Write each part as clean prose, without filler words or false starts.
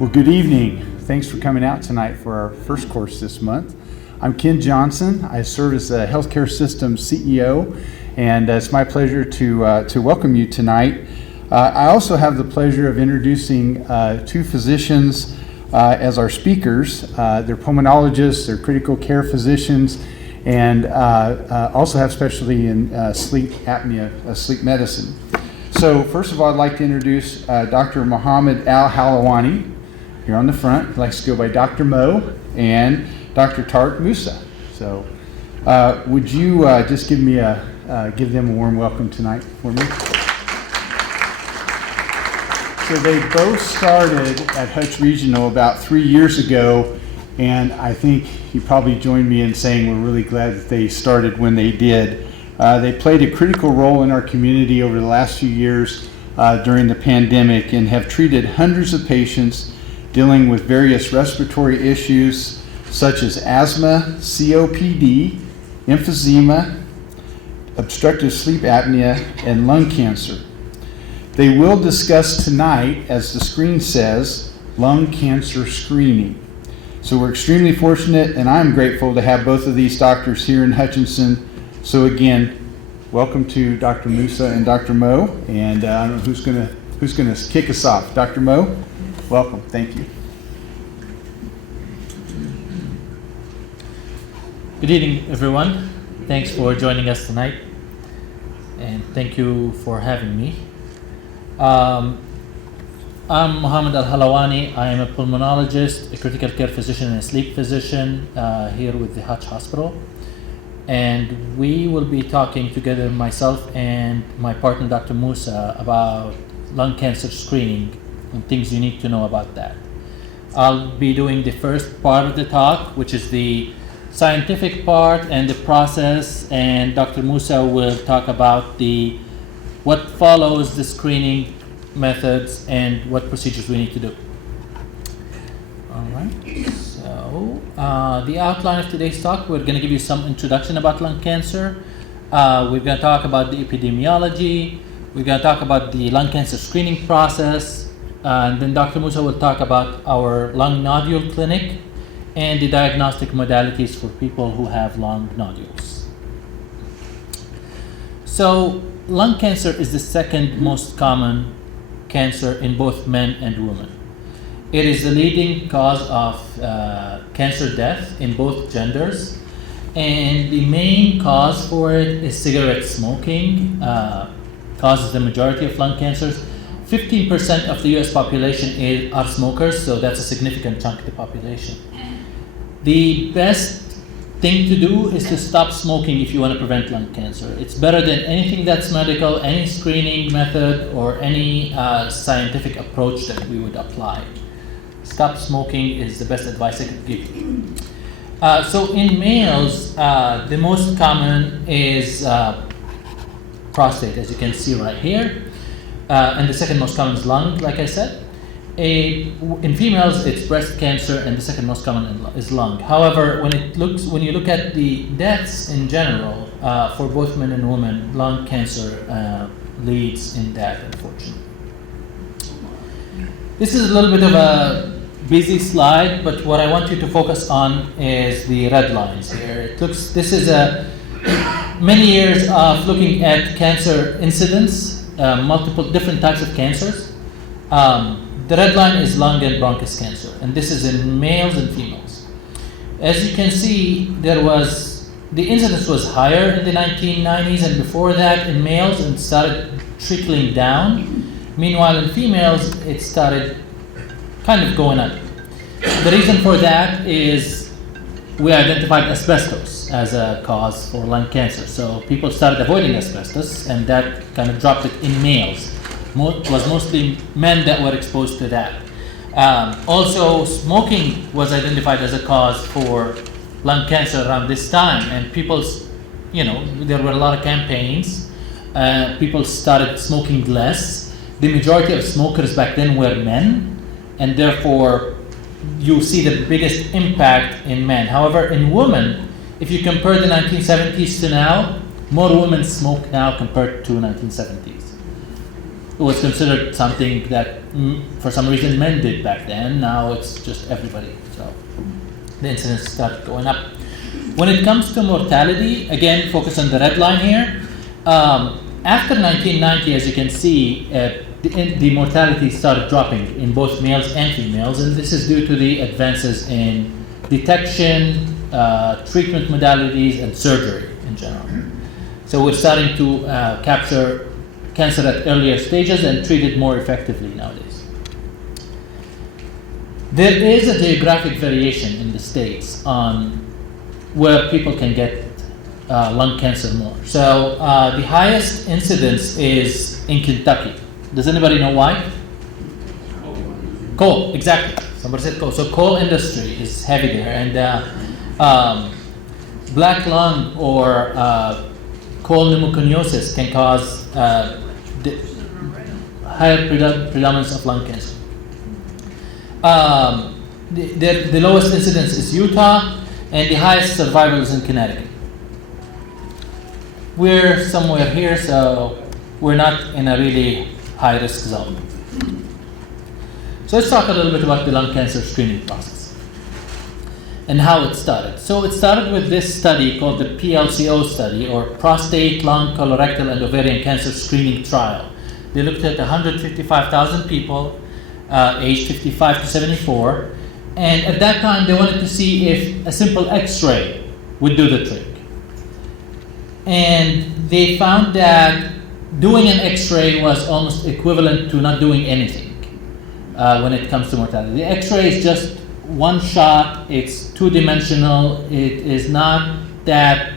Well, good evening. Thanks for coming out tonight for our first course this month. I'm Ken Johnson. I serve as a healthcare system CEO, and it's my pleasure to welcome you tonight. I also have the pleasure of introducing two physicians as our speakers. They're pulmonologists, they're critical care physicians, and also have specialty in sleep apnea, sleep medicine. So first of all, I'd like to introduce Dr. Mohammed Al-Halawani here on the front. He likes to go by Dr. Mo, and Dr. Tariq Musa. So would you just give them a warm welcome tonight for me? So they both started at Hutch Regional about 3 years ago, and I think you probably joined me in saying we're really glad that they started when they did. They played a critical role in our community over the last few years during the pandemic and have treated hundreds of patients dealing with various respiratory issues such as asthma, COPD, emphysema, obstructive sleep apnea, and lung cancer. They will discuss tonight, as the screen says, lung cancer screening. So we're extremely fortunate, and I'm grateful to have both of these doctors here in Hutchinson. So again, welcome to Dr. Musa and Dr. Mo, and I don't know who's gonna kick us off. Dr. Mo, welcome. Thank you. Good evening, everyone. Thanks for joining us tonight, and thank you for having me. I'm Mohammed Al-Halawani. I am a pulmonologist, a critical care physician, and a sleep physician here with the Hutch Hospital. And we will be talking together, myself and my partner, Dr. Musa, about lung cancer screening and things you need to know about that. I'll be doing the first part of the talk, which is the scientific part and the process, and Dr. Musa will talk about what follows the screening methods and what procedures we need to do. All right, so the outline of today's talk, we're going to give you some introduction about lung cancer. We're going to talk about the epidemiology. We're going to talk about the lung cancer screening process, and then Dr. Musa will talk about our lung nodule clinic and the diagnostic modalities for people who have lung nodules. So lung cancer is the second most common cancer in both men and women. It is the leading cause of cancer death in both genders, and the main cause for it is cigarette smoking. Causes the majority of lung cancers. 15% of the US population are smokers, so that's a significant chunk of the population. The best thing to do is to stop smoking if you want to prevent lung cancer. It's better than anything that's medical, any screening method, or any scientific approach that we would apply. Stop smoking is the best advice I could give you. So in males, the most common is prostate, as you can see right here. And the second most common is lung, like I said. In females, it's breast cancer, and the second most common is lung. However, when you look at the deaths in general, for both men and women, lung cancer leads in that, unfortunately. This is a little bit of a busy slide, but what I want you to focus on is the red lines here. This is many years of looking at cancer incidence, multiple different types of cancers. The red line is lung and bronchus cancer, and this is in males and females. As you can see, the incidence was higher in the 1990s and before that in males, and started trickling down. Meanwhile, in females, it started kind of going up. The reason for that is we identified asbestos as a cause for lung cancer. So people started avoiding asbestos, and that kind of dropped it in males. It was mostly men that were exposed to that. Also, smoking was identified as a cause for lung cancer around this time, and there were a lot of campaigns. People started smoking less. The majority of smokers back then were men, and therefore you see the biggest impact in men. However, in women, if you compare the 1970s to now, more women smoke now compared to 1970s. was considered something that, for some reason, men did back then. Now it's just everybody. So the incidence started going up. When it comes to mortality, again, focus on the red line here. After 1990, as you can see, the mortality started dropping in both males and females, and this is due to the advances in detection, treatment modalities, and surgery in general. So we're starting to capture cancer at earlier stages and treat it more effectively nowadays. There is a geographic variation in the states on where people can get lung cancer more. So the highest incidence is in Kentucky. Does anybody know why? Coal, exactly. Somebody said coal. So coal industry is heavy there, and black lung or coal pneumoconiosis can cause the higher predominance of lung cancer. The lowest incidence is Utah, and the highest survival is in Connecticut. We're somewhere here, so we're not in a really high-risk zone. So let's talk a little bit about the lung cancer screening process and how it started. So it started with this study called the PLCO study, or Prostate, Lung, Colorectal, and Ovarian Cancer Screening Trial. They looked at 155,000 people aged 55 to 74, and at that time they wanted to see if a simple X-ray would do the trick. And they found that doing an X-ray was almost equivalent to not doing anything when it comes to mortality. The X-ray is just one shot, it's two-dimensional, it is not that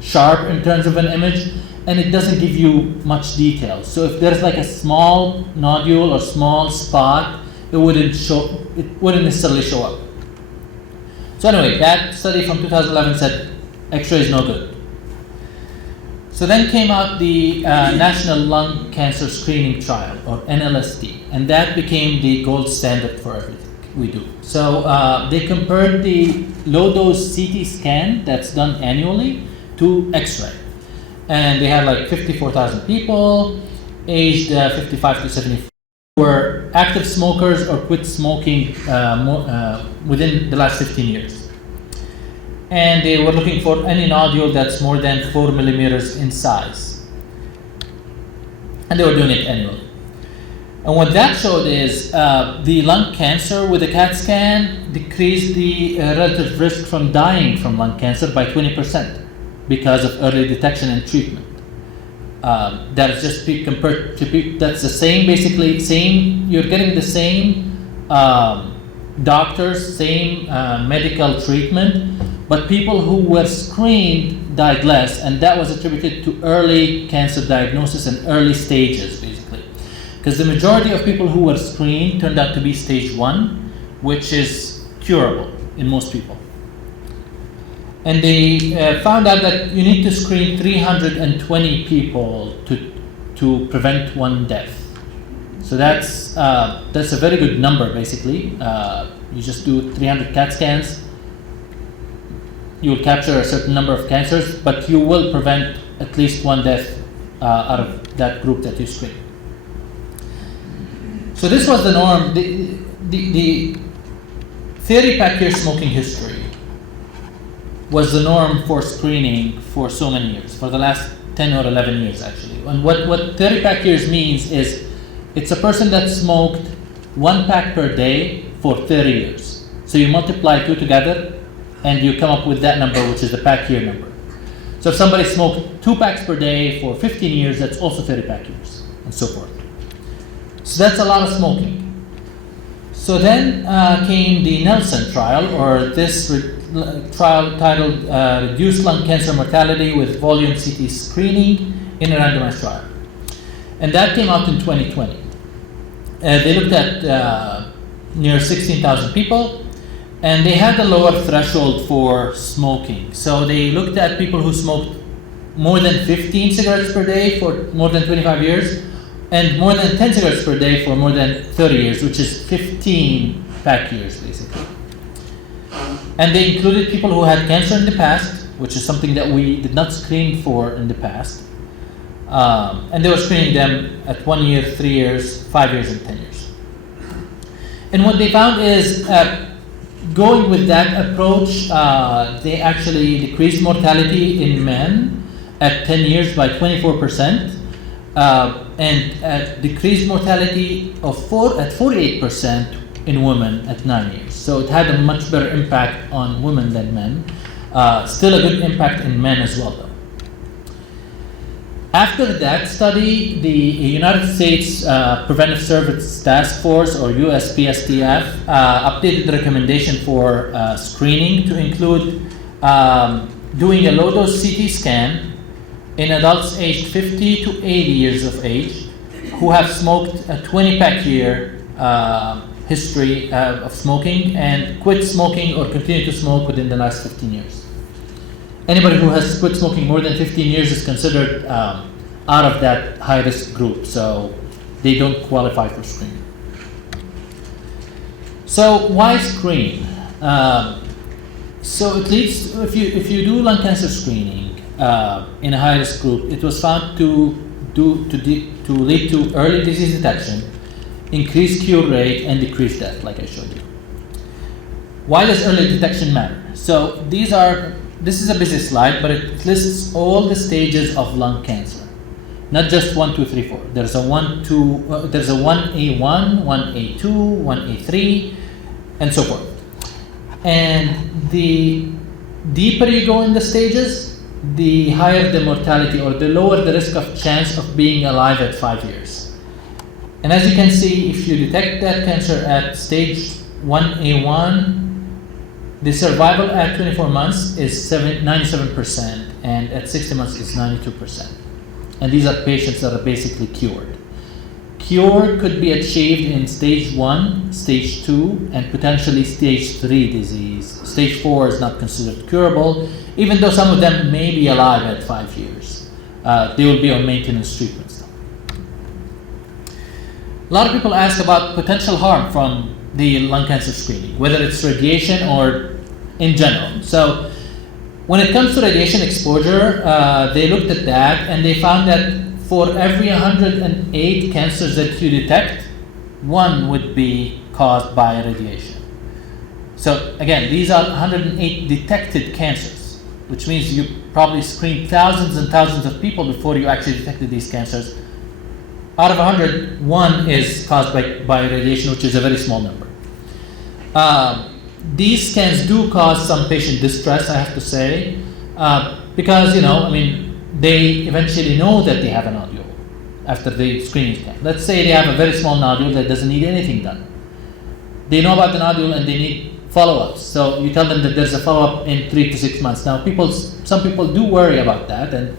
sharp in terms of an image, and it doesn't give you much detail. So if there's like a small nodule or small spot, it wouldn't necessarily show up. So anyway, that study from 2011 said X-ray is no good. So then came out the National Lung Cancer Screening Trial, or NLST, and that became the gold standard for everything we do. So they compared the low-dose CT scan that's done annually to X-ray. And they had like 54,000 people aged 55 to 74 were active smokers or quit smoking within the last 15 years. And they were looking for any nodule that's more than 4 millimeters in size. And they were doing it annually. And what that showed is the lung cancer with a CAT scan decreased the relative risk from dying from lung cancer by 20% because of early detection and treatment. That is just compared to that's the same, basically same. You're getting the same doctors, same medical treatment, but people who were screened died less, and that was attributed to early cancer diagnosis and early stages, basically. Because the majority of people who were screened turned out to be stage 1, which is curable in most people. And they found out that you need to screen 320 people to prevent one death. So that's a very good number, basically. You just do 300 CAT scans. You will capture a certain number of cancers, but you will prevent at least one death out of that group that you screen. So this was the norm. The 30-pack year smoking history was the norm for screening for so many years, for the last 10 or 11 years, actually. And what 30-pack years means is it's a person that smoked 1 pack per day for 30 years. So you multiply two together, and you come up with that number, which is the pack year number. So if somebody smoked 2 packs per day for 15 years, that's also 30 pack years, and so forth. So that's a lot of smoking. So then came the Nelson trial, or this trial titled Reduced Lung Cancer Mortality with Volume CT Screening in a Randomized Trial. And that came out in 2020. They looked at near 16,000 people, and they had a lower threshold for smoking. So they looked at people who smoked more than 15 cigarettes per day for more than 25 years, and more than 10 cigarettes per day for more than 30 years, which is 15 pack years, basically. And they included people who had cancer in the past, which is something that we did not screen for in the past. And they were screening them at 1 year, 3 years, 5 years, and 10 years. And what they found is going with that approach, they actually decreased mortality in men at 10 years by 24%, and decreased mortality at 48% in women at 9 years. So it had a much better impact on women than men. Still a good impact in men as well, though. After that study, the United States Preventive Services Task Force, or USPSTF, updated the recommendation for screening to include doing a low-dose CT scan in adults aged 50 to 80 years of age who have smoked a 20-pack year history of smoking and quit smoking or continue to smoke within the last 15 years. Anybody who has quit smoking more than 15 years is considered out of that high-risk group, so they don't qualify for screening. So why screen? So it leads to, if you do lung cancer screening in a high-risk group, it was found to lead to early disease detection, increased cure rate, and decreased death, like I showed you. Why does early detection matter? So this is a busy slide, but it lists all the stages of lung cancer, not just 1, 2, 3, 4. There's a 1A1, 1A2, 1A3, and so forth. And the deeper you go in the stages, the higher the mortality, or the lower the risk of chance of being alive at 5 years. And as you can see, if you detect that cancer at stage 1A1, the survival at 24 months is 97%, and at 60 months is 92%. And these are patients that are basically cured. Cure could be achieved in stage 1, stage 2, and potentially stage 3 disease. Stage 4 is not considered curable, even though some of them may be alive at 5 years. They will be on maintenance treatments. A lot of people ask about potential harm from the lung cancer screening, whether it's radiation or in general. So when it comes to radiation exposure, they looked at that and they found that for every 108 cancers that you detect, 1 would be caused by radiation. So again, these are 108 detected cancers, which means you probably screened thousands and thousands of people before you actually detected these cancers. Out of 100, 1 is caused by radiation, which is a very small number. These scans do cause some patient distress, I have to say, because, they eventually know that they have a nodule after the screening scan. Let's say they have a very small nodule that doesn't need anything done. They know about the nodule and they need follow-ups. So you tell them that there's a follow-up in 3 to 6 months. Now, some people do worry about that, and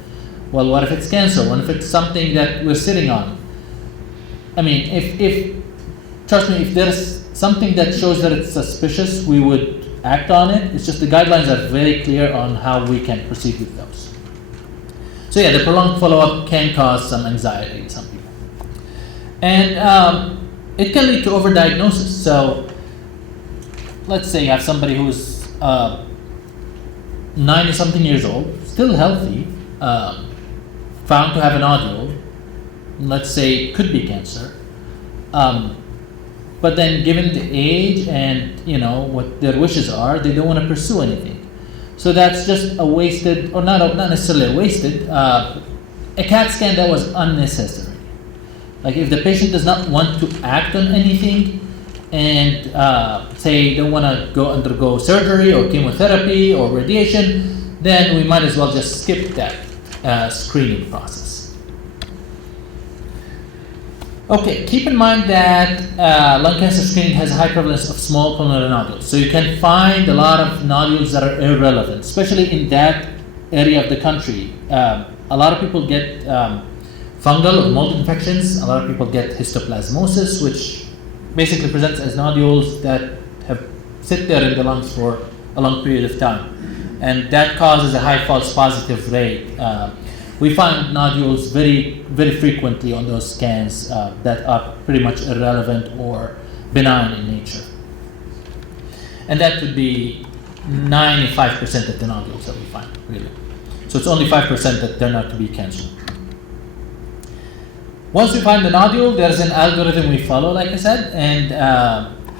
well, what if it's cancer? What if it's something that we're sitting on? Trust me, if there's something that shows that it's suspicious, we would act on it. It's just the guidelines are very clear on how we can proceed with those. So yeah, the prolonged follow-up can cause some anxiety in some people. And it can lead to overdiagnosis. So let's say you have somebody who's 90-something years old, still healthy, found to have a nodule, let's say could be cancer, but then given the age and what their wishes are, they don't want to pursue anything. So that's just a wasted, or not necessarily a wasted, a CAT scan that was unnecessary. Like if the patient does not want to act on anything and say don't want to undergo surgery or chemotherapy or radiation, then we might as well just skip that screening process. Okay, keep in mind that lung cancer screening has a high prevalence of small pulmonary nodules. So you can find a lot of nodules that are irrelevant, especially in that area of the country. A lot of people get fungal or mold infections. A lot of people get histoplasmosis, which basically presents as nodules that have sit there in the lungs for a long period of time. And that causes a high false positive rate. We find nodules very, very frequently on those scans that are pretty much irrelevant or benign in nature. And that would be 95% of the nodules that we find, really. So it's only 5% that turn out to be cancer. Once we find the nodule, there's an algorithm we follow, like I said, and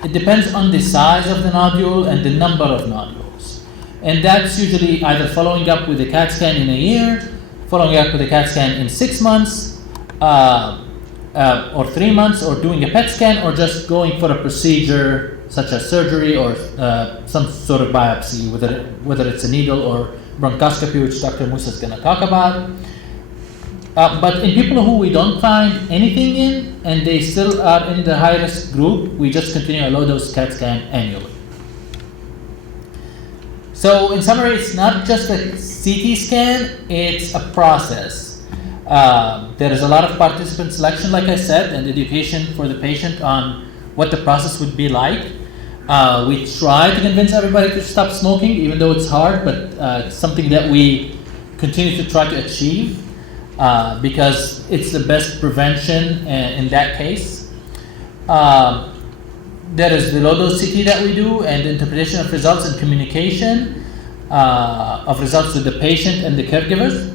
it depends on the size of the nodule and the number of nodules. And that's usually either following up with a CAT scan in a year, following up with a CAT scan in 6 months, or 3 months, or doing a PET scan, or just going for a procedure such as surgery or some sort of biopsy, whether it's a needle or bronchoscopy, which Dr. Musa is going to talk about. But in people who we don't find anything in, and they still are in the high-risk group, we just continue a low-dose CAT scan annually. So in summary, it's not just a CT scan, it's a process. There is a lot of participant selection, like I said, and education for the patient on what the process would be like. We try to convince everybody to stop smoking, even though it's hard, but it's something that we continue to try to achieve. Because it's the best prevention in that case. There is the low-dose CT that we do, and the interpretation of results and communication of results with the patient and the caregivers.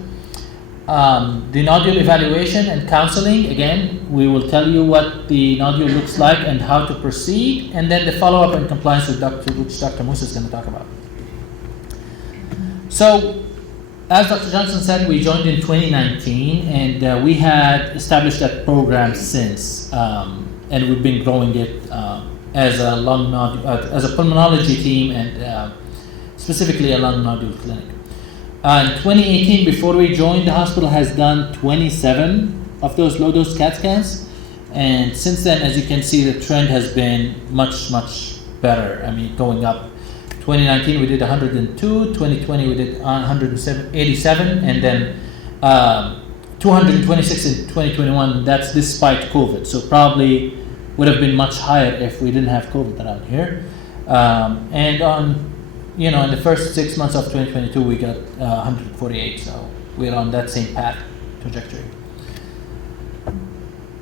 The nodule evaluation and counseling, again, we will tell you what the nodule looks like and how to proceed, and then the follow-up and compliance with which Dr. Musa is going to talk about. So, as Dr. Johnson said, we joined in 2019, and we had established that program since, and we've been growing it as a as a pulmonology team, and specifically a lung nodule clinic. In 2018, before we joined, the hospital has done 27 of those low-dose CAT scans, and since then, as you can see, the trend has been much, much better. I mean, going up. 2019 we did 102, 2020 we did 187, and then 226 in 2021. That's despite COVID, so probably would have been much higher if we didn't have COVID around here. And in the first 6 months of 2022 we got 148, so we're on that same path trajectory.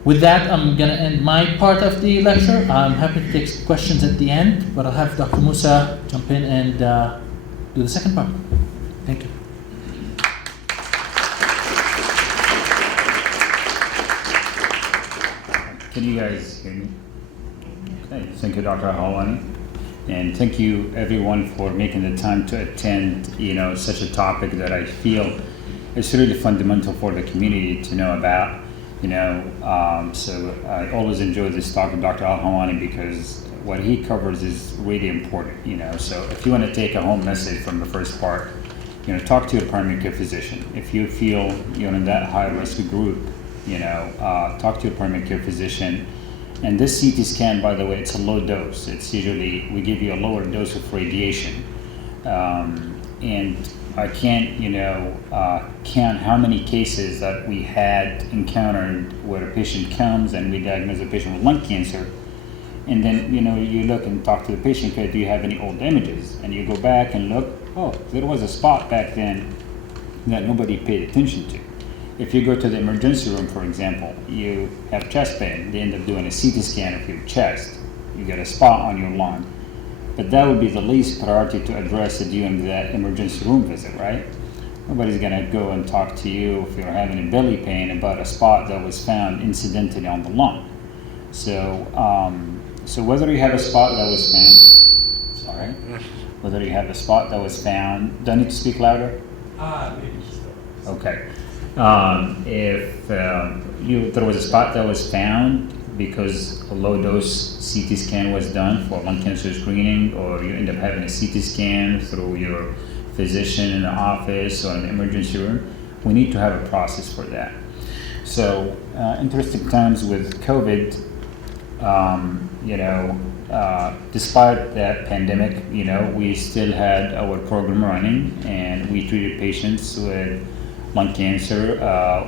With that, I'm going to end my part of the lecture. I'm happy to take questions at the end, but I'll have Dr. Musa jump in and do the second part. Thank you. Can you guys hear me? Okay, thank you, Dr. Halwani. And thank you, everyone, for making the time to attend, such a topic that I feel is really fundamental for the community to know about. So I always enjoy this talk with Dr. Al-Hawani because what he covers is really important, So if you want to take a home message from the first part, talk to your primary care physician. If you feel you're in that high risk group, talk to your primary care physician. And this CT scan, by the way, it's a low dose. It's usually, we give you a lower dose of radiation. And I can't, count how many cases that we had encountered where a patient comes and we diagnose a patient with lung cancer, and then, you look and talk to the patient, okay, do you have any old images? And you go back and look, oh, there was a spot back then that nobody paid attention to. If you go to the emergency room, for example, you have chest pain, they end up doing a CT scan of your chest, you get a spot on your lung. But that would be the least priority to address during that emergency room visit, right? Nobody's gonna go and talk to you if you're having a belly pain about a spot that was found incidentally on the lung. So, so whether you have a spot that was found, whether you have a spot that was found, do I need to speak louder? Maybe. Okay. If there was a spot that was found because a low-dose CT scan was done for lung cancer screening, or you end up having a CT scan through your physician in the office or in the emergency room, we need to have a process for that. So, interesting times with COVID, despite that pandemic, we still had our program running, and we treated patients with lung cancer.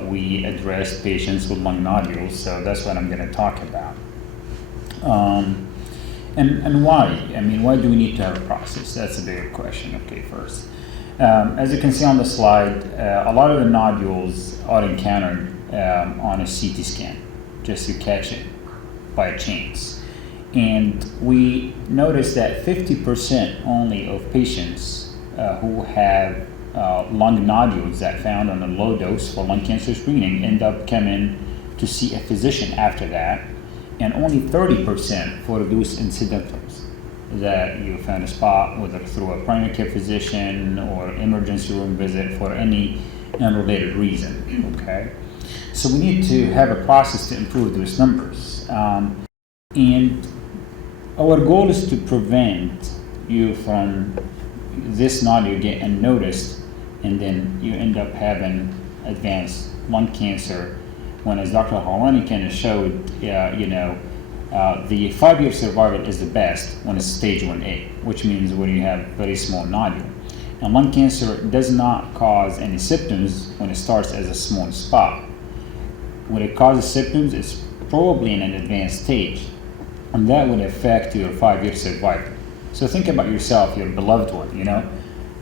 We addressed patients with lung nodules, so that's what I'm going to talk about. And why? I mean, why do we need to have a process? That's a bigger question. Okay, first. As you can see on the slide, a lot of the nodules are encountered on a CT scan, just to catch it by chance. And we noticed that 50% only of patients who have lung nodules that found on a low dose for lung cancer screening end up coming to to see a physician after that, and only 30% for those incidentals that you found a spot, whether through a primary care physician or emergency room visit for any unrelated reason, okay? So we need to have a process to improve those numbers. And our goal is to prevent you from this nodule get unnoticed, and then you end up having advanced lung cancer, when, as Dr. Halwani kind of showed, the 5-year survival is the best when it's stage 1A, which means when you have very small nodule. And lung cancer does not cause any symptoms when it starts as a small spot. When it causes symptoms, it's probably in an advanced stage, and that would affect your 5-year survival. So think about yourself, your beloved one,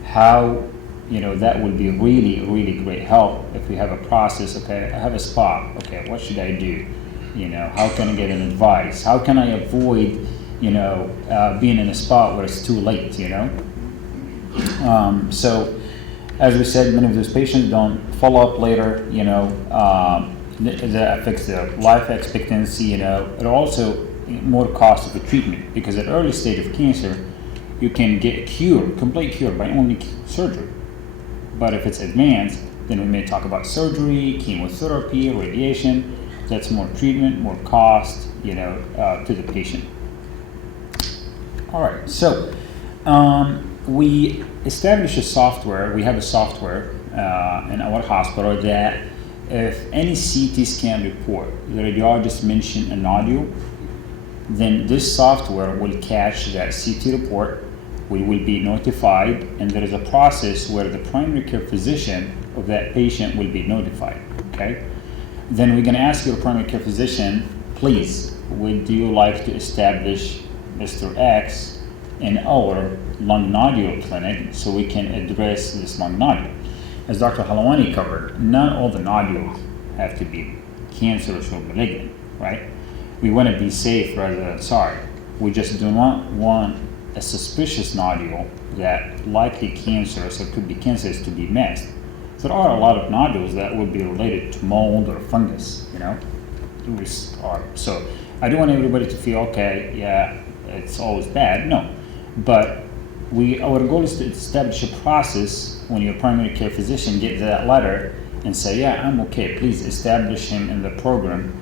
how, that would be really, really great help if we have a process. Okay, I have a spot. Okay, what should I do? How can I get an advice? How can I avoid, being in a spot where it's too late, So, as we said, many of those patients don't follow up later, that affects their life expectancy, It also more cost of the treatment, because at early stage of cancer, you can get a cure, complete cure by only surgery. But if it's advanced, then we may talk about surgery, chemotherapy, radiation. That's more treatment, more cost, to the patient. All right, so we establish a software. We have a software in our hospital that if any CT scan report, the radiologist mentioned a nodule, then this software will catch that CT report. We will be notified, and there is a process where the primary care physician of that patient will be notified, okay? Then we're gonna ask your primary care physician, please, would you like to establish Mr. X in our lung nodule clinic so we can address this lung nodule? As Dr. Halwani covered, not all the nodules have to be cancerous or malignant, right? We wanna be safe rather than sorry. We just do not want a suspicious nodule that likely cancerous or could be cancerous to be missed. There are a lot of nodules that would be related to mold or fungus, So I don't want everybody to feel, okay, yeah, it's always bad. No, but our goal is to establish a process when your primary care physician gets that letter and say, yeah, I'm okay, please establish him in the program.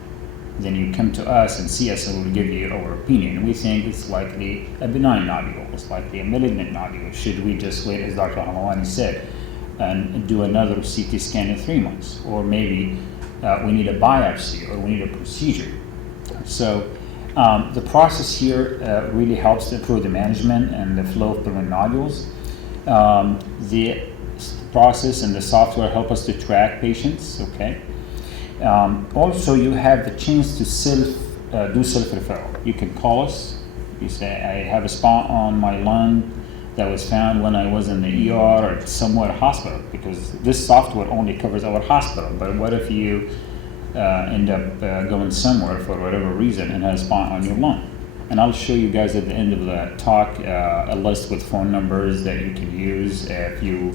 Then you come to us and see us, and we'll give you our opinion. We think it's likely a benign nodule, it's likely a malignant nodule. Should we just wait, as Dr. Halwani said, and do another CT scan in 3 months? Or maybe we need a biopsy, or we need a procedure. So the process here really helps to improve the management and the flow of pulmonary nodules. The process and the software help us to track patients, okay? Also, you have the chance to do self-referral. You can call us. You say, I have a spot on my lung that was found when I was in the ER or somewhere hospital, because this software only covers our hospital. But what if you end up going somewhere for whatever reason and have a spot on your lung? And I'll show you guys at the end of the talk a list with phone numbers that you can use if you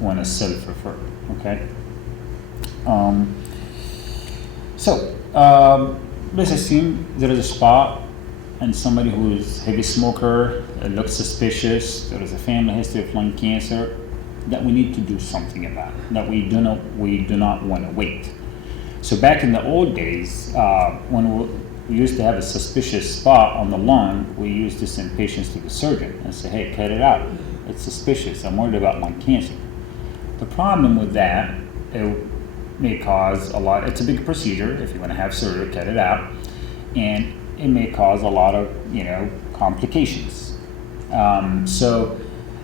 want to self-refer, okay? So let's assume there is a spot and somebody who is heavy smoker, looks suspicious, there is a family history of lung cancer, that we need to do something about, that we do not want to wait. So back in the old days, when we used to have a suspicious spot on the lung, we used to send patients to the surgeon and say, hey, cut it out. It's suspicious. I'm worried about lung cancer. The problem with that, it may cause a lot, it's a big procedure. If you want to have surgery, cut it out. And it may cause a lot of, complications. So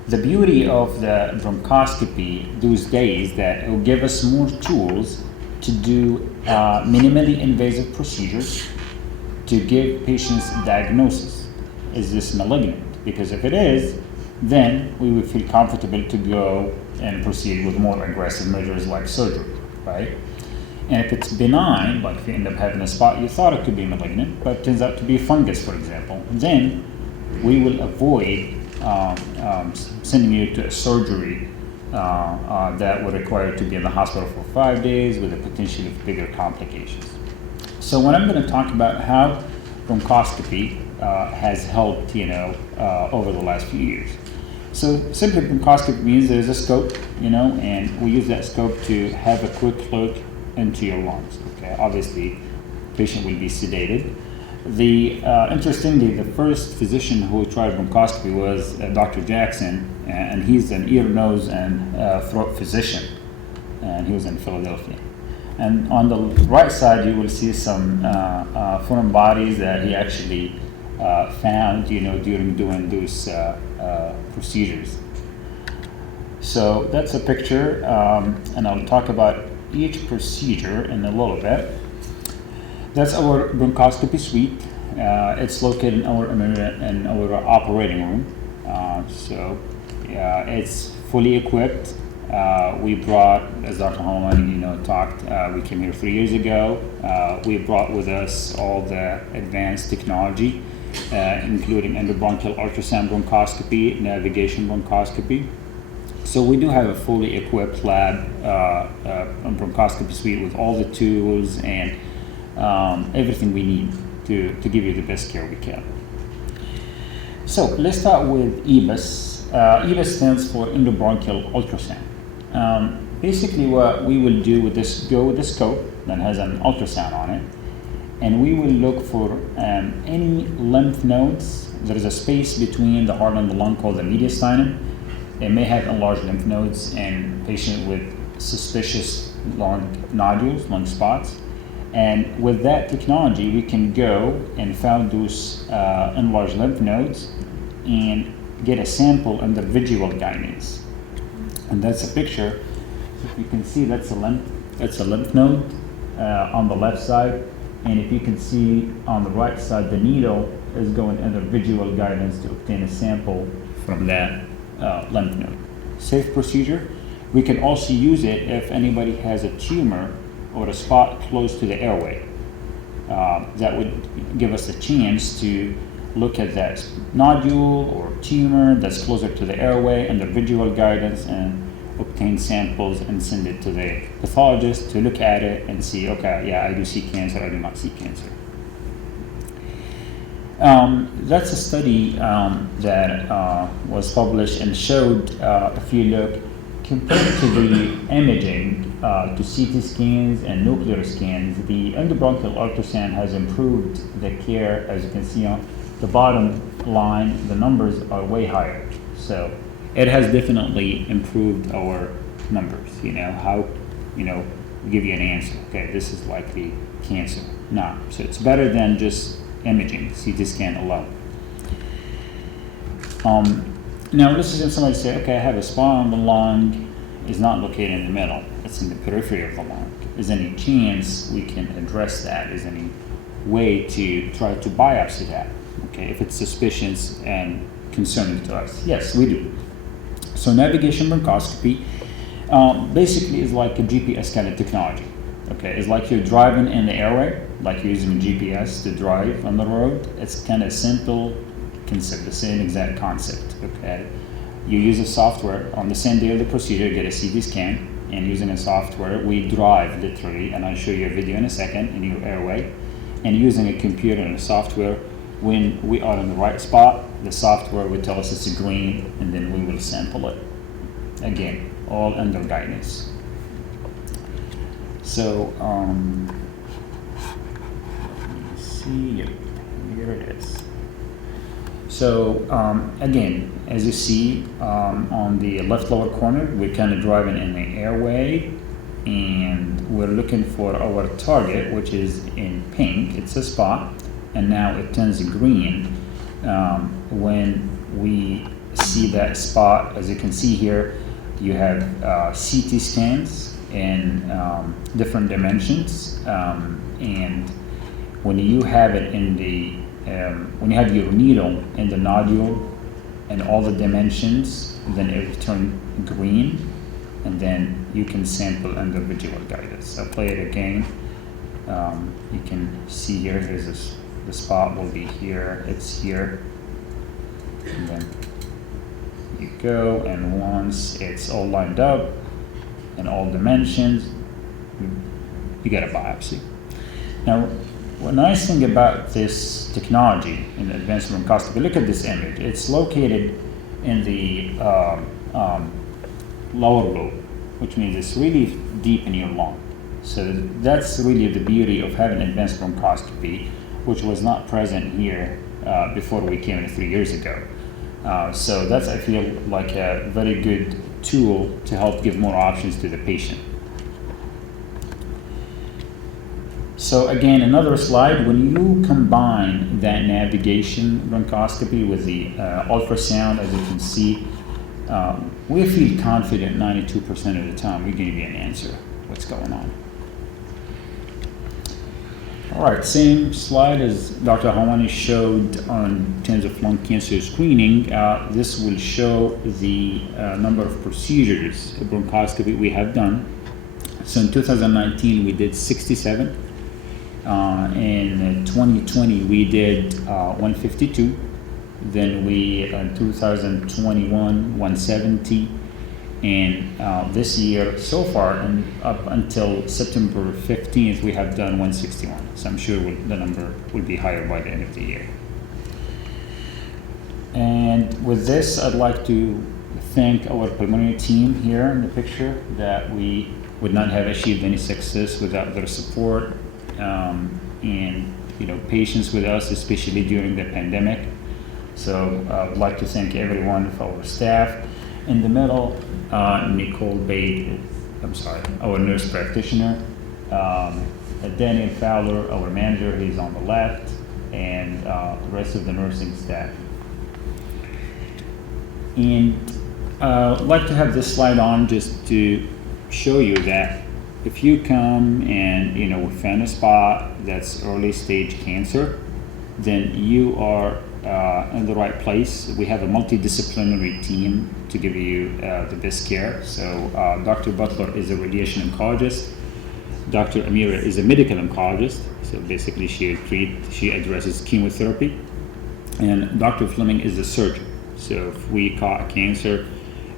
the beauty of the bronchoscopy those days, that it will give us more tools to do minimally invasive procedures to give patients a diagnosis. Is this malignant? Because if it is, then we would feel comfortable to go and proceed with more aggressive measures like surgery, right? And if it's benign, like if you end up having a spot you thought it could be malignant, but it turns out to be fungus, for example, then we will avoid sending you to a surgery that would require you to be in the hospital for 5 days with a potentially bigger complications. So when I'm going to talk about how bronchoscopy has helped, over the last few years. So simply bronchoscopy means there's a scope, and we use that scope to have a quick look into your lungs. Okay, obviously, patient will be sedated. Interestingly, the first physician who tried bronchoscopy was Dr. Jackson, and he's an ear, nose, and throat physician, and he was in Philadelphia. And on the right side, you will see some foreign bodies that he actually found, during doing those procedures. So that's a picture, and I'll talk about each procedure in a little bit. That's our bronchoscopy suite. It's located in our operating room. It's fully equipped. We brought, as Dr. Holman, talked, we came here 3 years ago. We brought with us all the advanced technology, including endobronchial ultrasound bronchoscopy, navigation bronchoscopy. So we do have a fully equipped lab, bronchoscopy suite with all the tools and everything we need to give you the best care we can. So let's start with EBUS. EBUS stands for endobronchial ultrasound. Basically what we will do with this, go with the scope that has an ultrasound on it, and we will look for any lymph nodes. There is a space between the heart and the lung called the mediastinum. It may have enlarged lymph nodes in patients with suspicious lung nodules, lung spots. And with that technology, we can go and find those enlarged lymph nodes and get a sample under visual guidance. And that's a picture. So if you can see, that's a lymph node on the left side. And if you can see on the right side, the needle is going under visual guidance to obtain a sample from that lymph node. Safe procedure. We can also use it if anybody has a tumor or a spot close to the airway. That would give us a chance to look at that nodule or tumor that's closer to the airway under visual guidance and obtain samples and send it to the pathologist to look at it and see, okay, yeah, I do see cancer, I do not see cancer. That's a study that was published and showed, if you look, compared to the imaging, to CT scans and nuclear scans, the endobronchial ultrasound has improved the care. As you can see on the bottom line, the numbers are way higher. So it has definitely improved our numbers, how, give you an answer. Okay, this is likely cancer. No, so it's better than just imaging, CT scan alone. Now, let's assume somebody say, okay, I have a spot on the lung, is not located in the middle, it's in the periphery of the lung. Is there any chance we can address that? Is there any way to try to biopsy that? Okay, if it's suspicious and concerning to us? Yes, we do. So navigation bronchoscopy basically is like a GPS kind of technology. Okay, it's like you're driving in the airway, like you're using GPS to drive on the road. It's kind of simple concept, the same exact concept. Okay, you use a software on the same day of the procedure, you get a CT scan, and using a software, we drive literally, and I'll show you a video in a second, in your airway, and using a computer and a software, when we are in the right spot, the software will tell us it's green, and then we will sample it. Again, all under guidance. So, let me see, yep, here it is. So, again, as you see on the left lower corner, we're kind of driving in the airway, and we're looking for our target, which is in pink. It's a spot, and now it turns green when we see that spot. As you can see here, you have CT scans in different dimensions, and when you have it in the when you have your needle in the nodule and all the dimensions, then it will turn green, and then you can sample under visual guidance. I'll play it again. You can see here, here's this, the spot will be here, it's here, and then you go, and once it's all lined up and all dimensions, you get a biopsy. Now, one nice thing about this technology in advanced bronchoscopy, look at this image. It's located in the lower lobe, which means it's really deep in your lung. So that's really the beauty of having advanced bronchoscopy, which was not present here before we came in 3 years ago. So that's, I feel, like a very good tool to help give more options to the patient. So again, another slide, when you combine that navigation bronchoscopy with the ultrasound, as you can see, we feel confident 92% of the time we're going to give you an answer what's going on. All right, same slide as Dr. Hawani showed on terms of lung cancer screening. This will show the number of procedures, bronchoscopy we have done. So in 2019, we did 67. In 2020, we did 152. Then we, in 2021, 170. And this year, so far, and up until September 15th, we have done 161. So I'm sure the number will be higher by the end of the year. And with this, I'd like to thank our pulmonary team here in the picture, that we would not have achieved any success without their support and patience with us, especially during the pandemic. So I'd like to thank everyone for our staff. In the middle, Nicole Bade, our nurse practitioner, Daniel Fowler, our manager, he's on the left, and the rest of the nursing staff. And I'd like to have this slide on just to show you that if you come and we found a spot that's early stage cancer, then you are in the right place. We have a multidisciplinary team to give you the best care. So Dr. Butler is a radiation oncologist. Dr. Amira is a medical oncologist. So basically she addresses chemotherapy. And Dr. Fleming is a surgeon. So if we caught cancer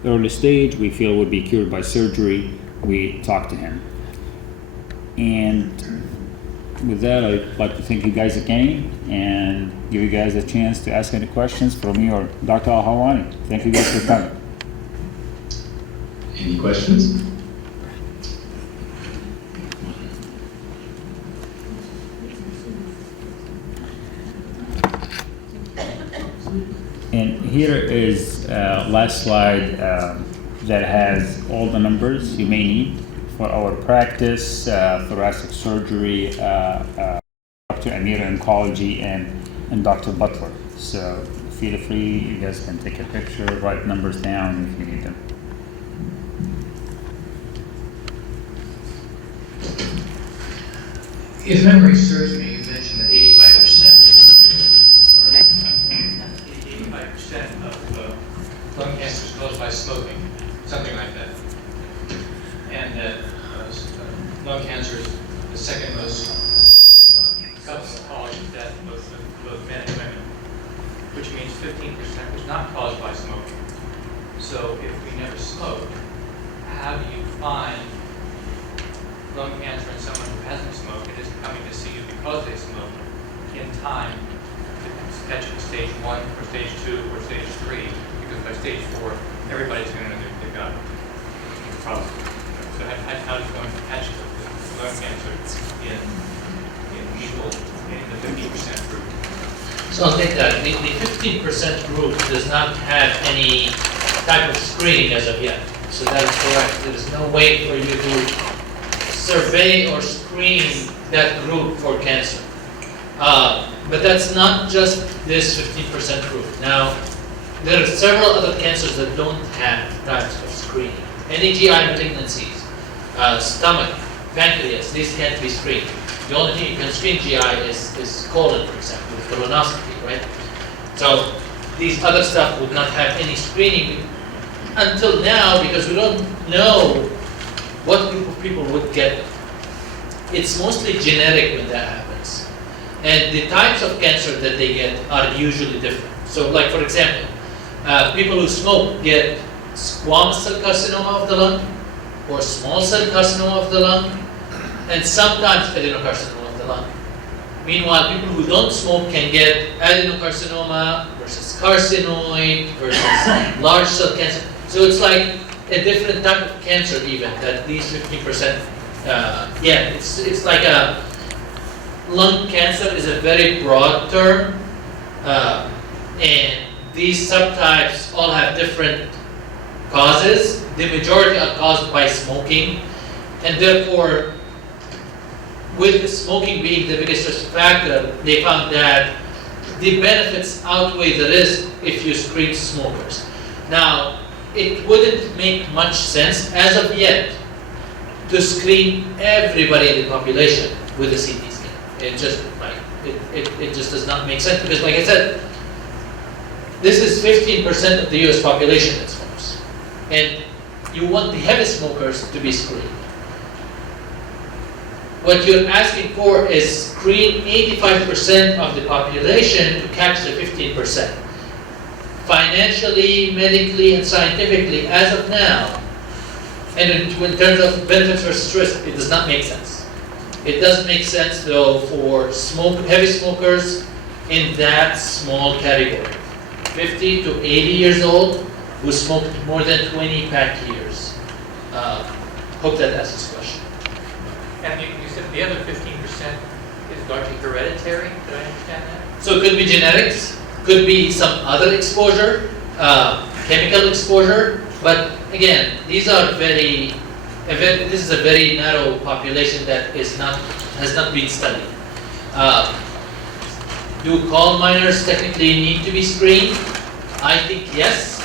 early stage, we feel would be cured by surgery, we talk to him. And with that, I'd like to thank you guys again and give you guys a chance to ask any questions from me or Dr. Al-Hawani. Thank you guys for coming. Any questions? And here is last slide that has all the numbers you may need for our practice, thoracic surgery, Dr. Amira oncology, and Dr. Butler. So feel free, you guys can take a picture, write numbers down if you need them. If memory serves me, you mentioned that 85% of lung cancer is caused by smoking, something like that. And that lung cancer is the second most common cause of death, both men and women, which means 15% was not caused by smoking. So if we never smoked, how do you find lung cancer in someone who hasn't smoked and is coming to see you because they smoked in time to catch it in stage 1 or stage 2 or stage 3? Because by stage 4, everybody's going to know they've got a problem. So how does one catch lung cancer in the 50% group? So I'll take that. The 15% group does not have any type of screening as of yet. So that is correct. There is no way for you to survey or screen that group for cancer. But that's not just this 15% group. Now, there are several other cancers that don't have types of screening. Any GI malignancies, stomach, pancreas, these can't be screened. The only thing you can screen GI is colon, for example, with colonoscopy, right? So these other stuff would not have any screening until now because we don't know what group of people would get. It's mostly genetic when that happens. And the types of cancer that they get are usually different. So like for example, people who smoke get squamous cell carcinoma of the lung or small cell carcinoma of the lung and sometimes adenocarcinoma of the lung. Meanwhile, people who don't smoke can get adenocarcinoma versus carcinoid versus large cell cancer. So it's like a different type of cancer even, that these 15%, yeah, it's like a, lung cancer is a very broad term, and these subtypes all have different causes. The majority are caused by smoking, and therefore, with the smoking being the biggest risk factor, they found that the benefits outweigh the risk if you screen smokers. Now, it wouldn't make much sense as of yet to screen everybody in the population with a CT scan. It just it just does not make sense, because, like I said, this is 15% of the U.S. population that smokes, and you want the heavy smokers to be screened. What you're asking for is screen 85% of the population to catch the 15%. Financially, medically, and scientifically, as of now, and in terms of benefits versus risk, it does not make sense. It does make sense, though, for heavy smokers in that small category, 50 to 80 years old, who smoked more than 20 pack years. Hope that answers the question. And you said the other 15% is largely hereditary, did I understand that? So it could be genetics, could be some other exposure, chemical exposure, but again, these are this is a very narrow population that has not been studied. Do coal miners technically need to be screened? I think yes,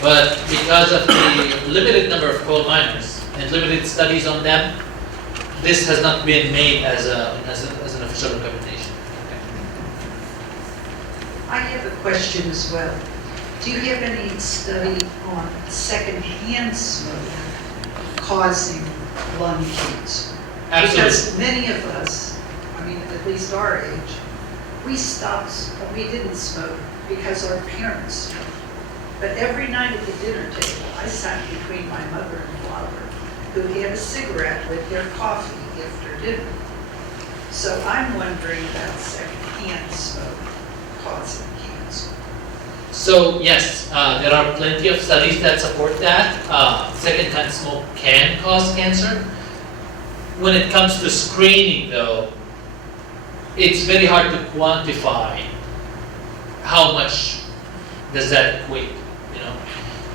but because of the limited number of coal miners and limited studies on them, this has not been made as an official recommendation. I have a question as well. Do you have any study on secondhand smoke causing lung cancer? Absolutely. Because many of us, I mean, at least our age, we didn't smoke because our parents smoked. But every night at the dinner table, I sat between my mother and father, who had a cigarette with their coffee after dinner. So I'm wondering about secondhand smoke causing cancer. So yes, there are plenty of studies that support that. Secondhand smoke can cause cancer. When it comes to screening, though, it's very hard to quantify how much does that equate. You know,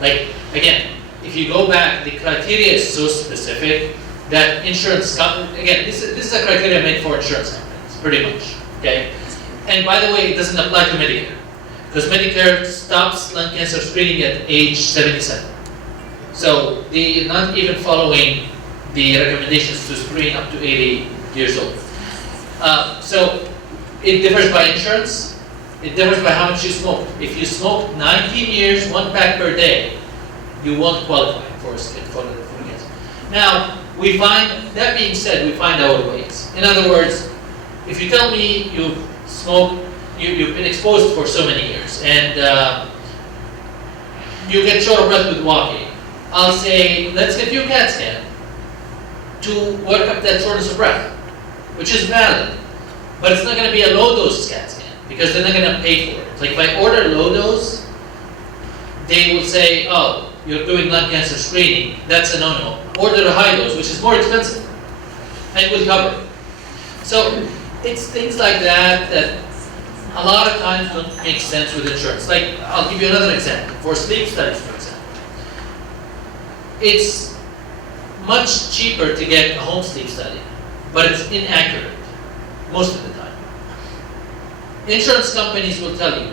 like again, if you go back, the criteria is so specific that insurance companies, again, this is a criteria made for insurance companies, pretty much. Okay, and by the way, it doesn't apply to Medicare, because Medicare stops lung cancer screening at age 77. So they're not even following the recommendations to screen up to 80 years old. So it differs by insurance. It differs by how much you smoke. If you smoke 19 years, 1 pack per day, you won't qualify for cancer. Now, that being said, we find our ways. In other words, if you tell me you've been exposed for so many years, and you get short of breath with walking, I'll say, let's get you a CAT scan to work up that shortness of breath, which is valid. But it's not going to be a low-dose CAT scan, because they're not going to pay for it. Like if I order low-dose, they will say, oh, you're doing lung cancer screening, that's a no-no. Order a high dose, which is more expensive, and will cover it. So it's things like that that a lot of times don't make sense with insurance. Like, I'll give you another example. For sleep studies, for example, it's much cheaper to get a home sleep study, but it's inaccurate most of the time. Insurance companies will tell you,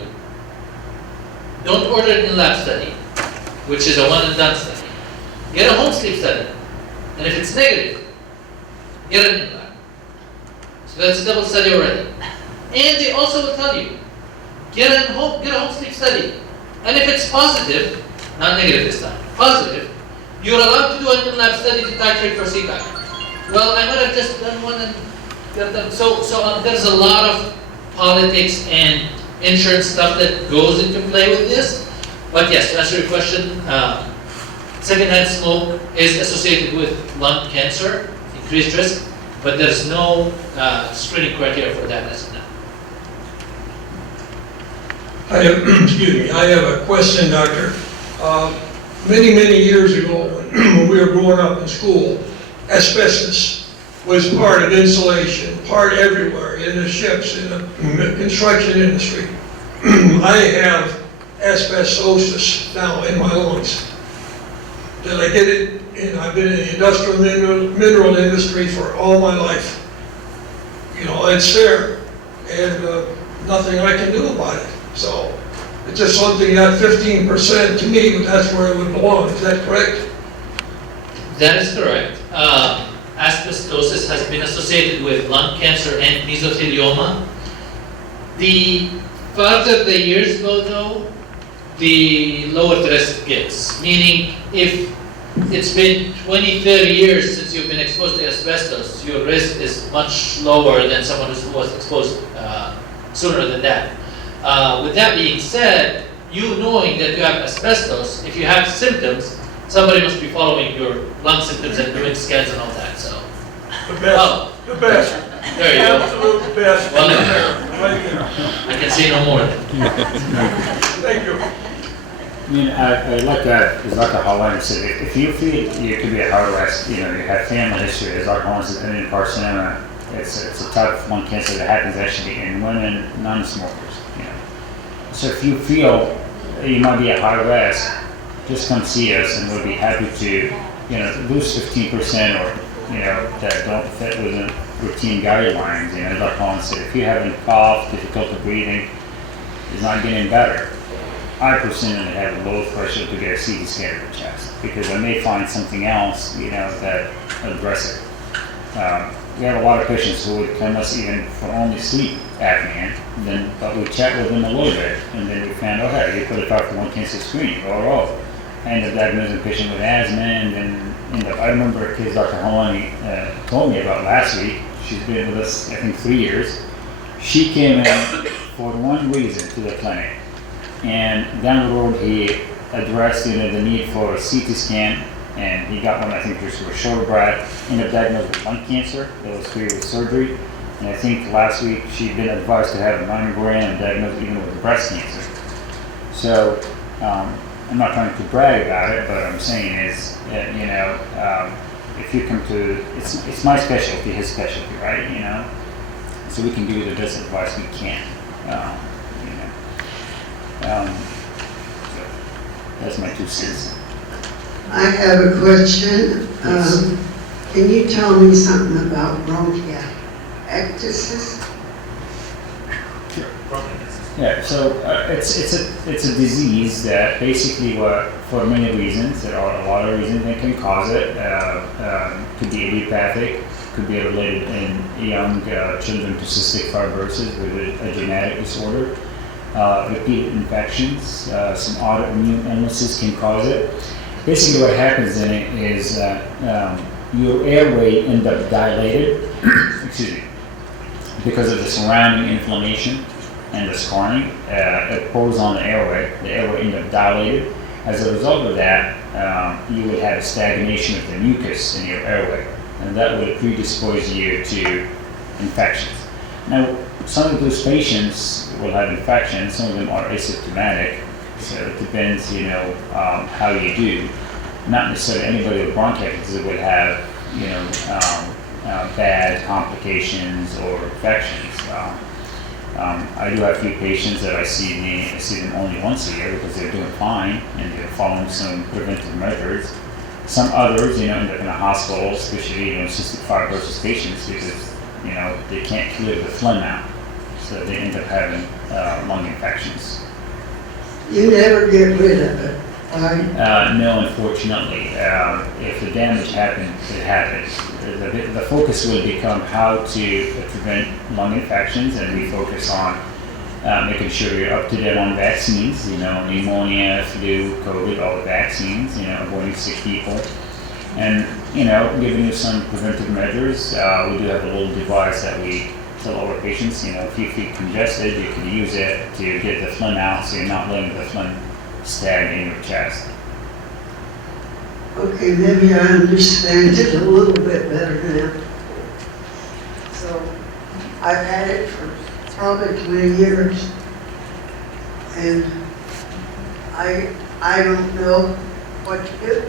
don't order an in-lab study, which is a one-and-done study. Get a home sleep study, and if it's negative, get an in-lab. So that's a double study already. And they also will tell you, get a home sleep study, and if it's positive, not negative this time, positive, you're allowed to do an in-lab study to titrate for CPAP. Well, I might have just done one and got done. So there's a lot of politics and insurance stuff that goes into play with this. But yes, to answer your question, secondhand smoke is associated with lung cancer, increased risk. but there's no screening criteria for that as of now. I have, excuse me, I have a question, doctor. Many, many years ago, when we were growing up in school, asbestos was part of insulation, part everywhere, in the ships, in the construction industry. I have asbestosis now in my lungs. Did I get it? And I've been in the industrial mineral industry for all my life. You know, it's there, and nothing I can do about it. So it's just something that 15% to me, that's where it would belong. Is that correct? That is correct. Asbestosis has been associated with lung cancer and mesothelioma. The further the years go though, the lower the risk gets. Meaning if it's been 20, 30 years since you've been exposed to asbestos, your risk is much lower than someone who was exposed sooner than that. With that being said, you knowing that you have asbestos, if you have symptoms, somebody must be following your lung symptoms and doing scans and all that, so. The best. The best. There you go. Absolute best. Well, Right there. I can say no more. Thank you. I mean, I like that, as Dr. Holland said, if you feel you could be at high risk, you know, you have family history, as Dr. Holland said, and carcinoma, it's a type of lung cancer that happens actually in women, non-smokers, you know. So if you feel you might be at high risk, just come see us and we'll be happy to, you know, lose 15% or, you know, that don't fit within routine guidelines. You know, as Dr. Holland said, if you're having cough, difficulty breathing, it's not getting better. I personally have a low threshold to get a CT scan of the chest because I may find something else, you know, that address it. We have a lot of patients who would come us even for only sleep apnea, but we chat with them a little bit, and then we found, okay, you put a type 1 cancer screening, I ended up diagnosing a patient with asthma, and then I remember a case Dr. Holani told me about last week. She's been with us, I think, 3 years. She came in for one reason to the clinic. And down the road, he addressed, you know, the need for a CT scan, and he got one. I think just for a short breath. Ended up diagnosed with lung cancer that was treated with surgery. And I think last week she'd been advised to have a mammogram and diagnosed even with breast cancer. So I'm not trying to brag about it, but what I'm saying is, that, you know, if you come to, it's my specialty, his specialty, right? You know, so we can give you the best advice we can. So that's my 2 cents. I have a question. Yes. Can you tell me something about bronchiectasis? Yeah, so it's a disease that basically, for many reasons, there are a lot of reasons that can cause it. Could be idiopathic, could be related in young children to cystic fibrosis with a genetic disorder. Repeated infections, some autoimmune illnesses can cause it. Basically what happens in it is your airway ends up dilated, excuse me, because of the surrounding inflammation and the scarring. It pulls on the airway ends up dilated. As a result of that, you would have a stagnation of the mucus in your airway, and that would predispose you to infections. Now, some of those patients will have infections, some of them are asymptomatic, so it depends, you know, how you do. Not necessarily anybody with bronchiectasis would have, you know, bad complications or infections. I do have a few patients that I see them only once a year because they're doing fine and they're following some preventive measures. Some others, you know, end up in a hospital, especially, you know, cystic fibrosis patients because, you know, they can't clear the phlegm out. So they end up having lung infections. You never get rid of it, right? No, unfortunately. If the damage happened, it happens. The focus will become how to prevent lung infections, and we focus on making sure you're up to date on vaccines, you know, pneumonia, flu, COVID, all the vaccines, you know, avoiding sick people. And, you know, giving you some preventive measures. We do have a little device that we tell our patients, you know, if you feel congested, you can use it to get the phlegm out so you're not letting the phlegm stag in your chest. Okay, maybe I understand it a little bit better now. I've had it for probably 20 years. And I don't know what to do,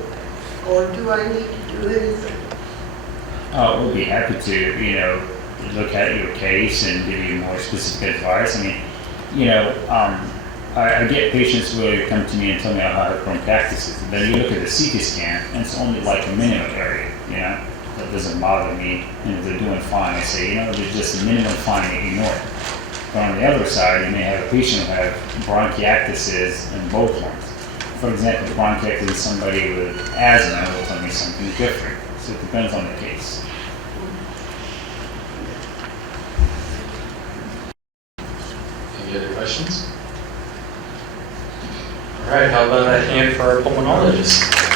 or do I need to do anything? We'll be happy to, look at your case and give you more specific advice. I mean, I get patients who come to me and tell me how their bronchiectasis, and then you look at the CT scan, and it's only like a minimum area, that doesn't bother me. And if they're doing fine, I say, there's just a minimum fine, ignore it. But on the other side, you may have a patient who have bronchiectasis in both lungs. For example, bronchiectasis, somebody with asthma will tell me something different. So it depends on the case. Any other questions? All right, how about a hand for our pulmonologist?